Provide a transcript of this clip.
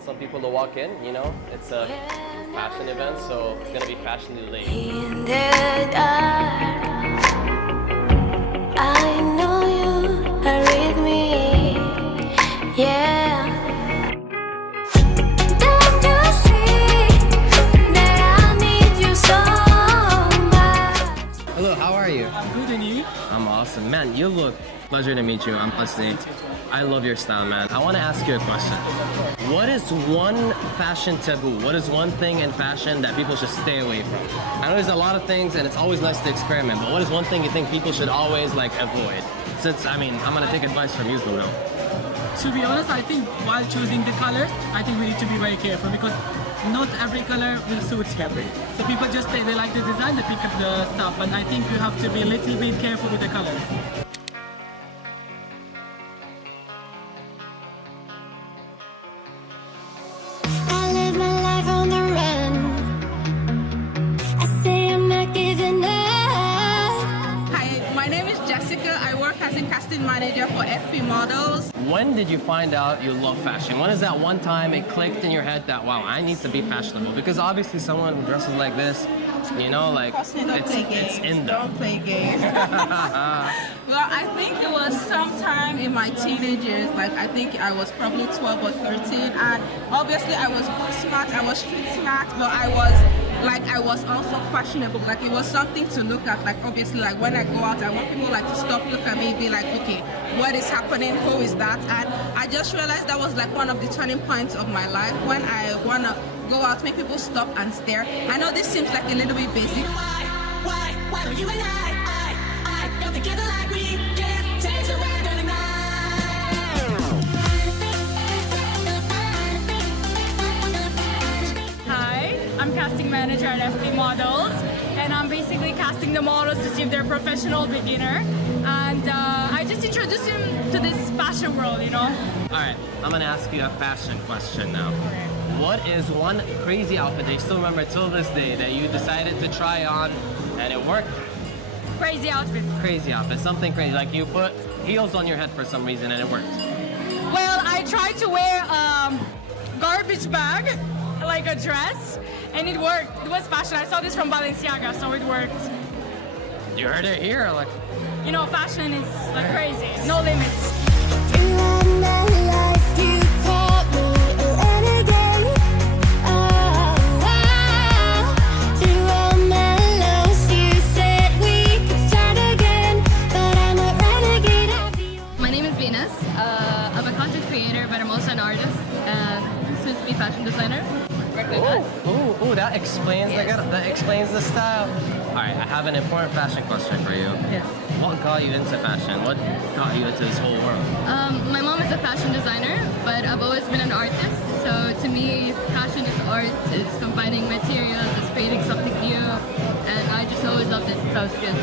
Some people to walk in, you know, it's a fashion event, so it's gonna be fashionably late. I know you are with me, yeah. Don't you see that I need you so much? Hello, how are you? I'm good, and you? I'm awesome. Man, you look, pleasure to meet you. I'm Hosni. I love your style, man. I want to ask you a question. What is one fashion taboo? What is one thing in fashion that people should stay away from? I know there's a lot of things and it's always nice to experiment, but what is one thing you think people should always like avoid? Since, I mean, I'm gonna take advice from you now. To be honest, I think while choosing the colors, I think we need to be very careful because not every color will suit fabric. So people just say they like the design, they pick up the stuff, and I think you have to be a little bit careful with the colors. Manager for FP Models. When did you find out you love fashion? When is that one time it clicked in your head that, wow, I need to be fashionable? Because obviously someone who dresses like this, you know, like, it's in them. Don't play games. Well, I think it was sometime in my teenage years, like I think I was probably 12 or 13, and obviously I was book smart, I was street smart, but I was also fashionable. Like it was something to look at. Like obviously, like when I go out, I want people like to stop, look at me, be like, okay, what is happening? Who is that? And I just realized that was like one of the turning points of my life when I wanna go out, make people stop and stare. I know this seems like a little bit basic. Why don't you and I come together like we can change the world in a Hi, I'm casting manager at FP Models, and I'm basically casting the models to see if they're professional, beginner, and I just introduce them to this fashion world, you know. All right, I'm gonna ask you a fashion question now. What is one crazy outfit that you still remember till this day that you decided to try on and it worked? Crazy outfit. Crazy outfit, something crazy, like you put heels on your head for some reason and it worked. Well, I tried to wear a garbage bag, like a dress, and it worked. It was fashion. I saw this from Balenciaga, so it worked. You heard it here, like. You know, fashion is like crazy. No limits. I'm a content creator, but I'm also an artist and soon to be fashion designer. Ooh, that explains that explains the style. All right, I have an important fashion question for you. Yeah. What got you into fashion? What got you into this whole world? My mom is a fashion designer, but I've always been an artist. So to me, fashion is art. It's combining materials, it's creating something new, and I just always loved it since I was a kid.